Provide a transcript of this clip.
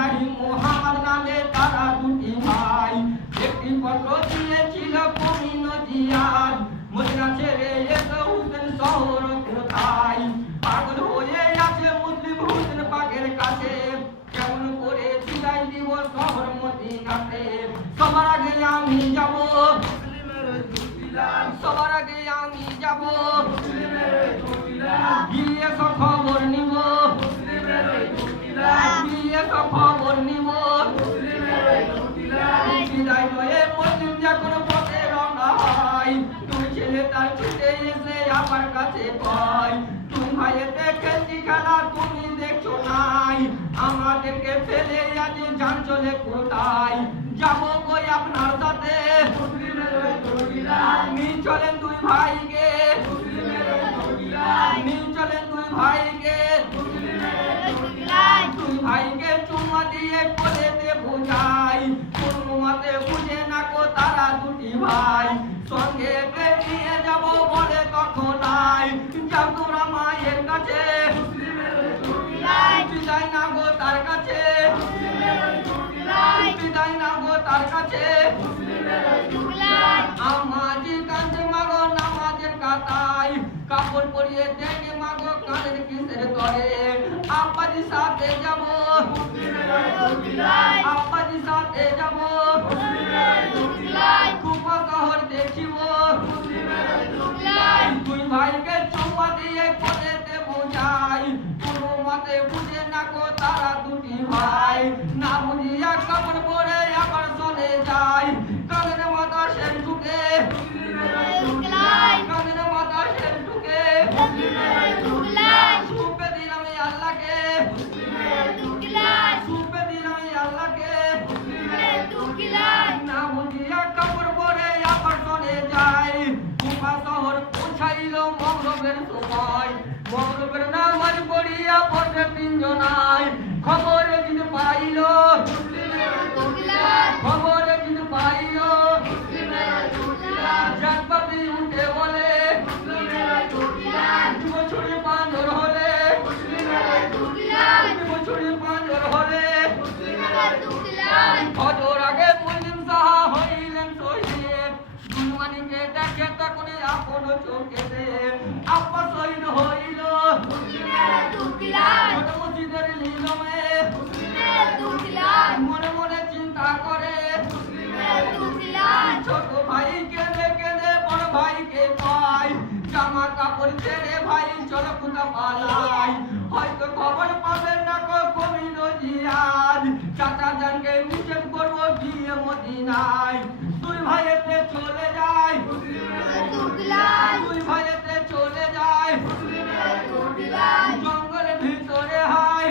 ইব্রাহিম মুহাম্মদ নামে তারা দুটি ভাই একটি পত্র দিয়েছিল কবি নজিয়ার মদিনা ছেড়ে এসে হুসেন শহর কোথায় পাগল হয়ে আছে মুসলিম হুসেন পাকের কাছে কেমন করে বিদায় দিব শহর মদিনাতে সবার আগে আমি যাব সবার আগে আমি যাব গিয়ে সব খবর নিব গিয়ে সব খবর নিব বিদায় হয়ে মুসলিম যখন পথে রওনা হয় দুই ছেলে তার ছুটে এসে আমার কাছে কয় তুমি ভাইয়ে দেখেছি খেলা তুমি দেখছো নাই আমাদেরকে ফেলে আজ জান চলে কোথায় যাবো কই আপনার সাথে মিল চলেন দুই ভাইকে মিল চলেন দুই ভাইকে দুই ভাইকে চুম্মা দিয়ে কোলেতে বোঝাই কোনো মতে বুঝে না কো তারা দুটি ভাই সঙ্গে নিয়ে যাব বলে তখন নাই যাও তোমরা মায়ের কাছে বিদায় না গো তার কাছে বিদায় না গো তার কাছে আমাজি কাঁদে মাগো নামাজের কাতায় কাপড় পরিয়ে দেখে মাগো কাঁদের কিসের করে আব্বাজি সাথে যাব আব্বাজি সাথে যাব খুব শহর দেখিব দুই ভাইকে চুম্মা দিয়ে কোলেতে বোঝাই কোনো মতে বুঝে না গো তারা দুটি ভাই না বুঝিয়া কাপড় পরে আবার চলে যায় কানের মাথা শের ঢুকে কানের মাথা শের ঢুকে সুপে দিলাম আল্লাহকে সুপে দিলাম আল্লাহকে না বুঝিয়া কাপড় পরে আবার চলে যায় কুফা শহর পৌঁছাইল মগরবের সময় মগরবের নামাজ পড়িয়া পড়ে তিনজনায় খবর যদি পাইল খবর যদি পাইল জানপাতি উঠে বলে ছুরি পাঁজর হলে ছুরি পাঁজর হলে ফজর আগে মুসলিম সাহা হইলেন শহীদ দুলমানিকে দেখে তখন আপন চোখেতে আব্বা শহীদ হইল ছোট মসজিদের লীলমে মনে মনে চিন্তা করে ছোট ভাই কেঁদে কেঁদে বড় ভাইকে পাই জামা কাপড় ছেড়ে ভাই চলো কোথা পালাই হয়তো খবর পাবেন না কবি নজিয়ার চাচা জানকে নিষেধ করবো গিয়ে মদিনায় দুই ভাইয়েতে চলে যায় দুই ভাইয়েতে চলে যায় জঙ্গলের ভিতরে হয়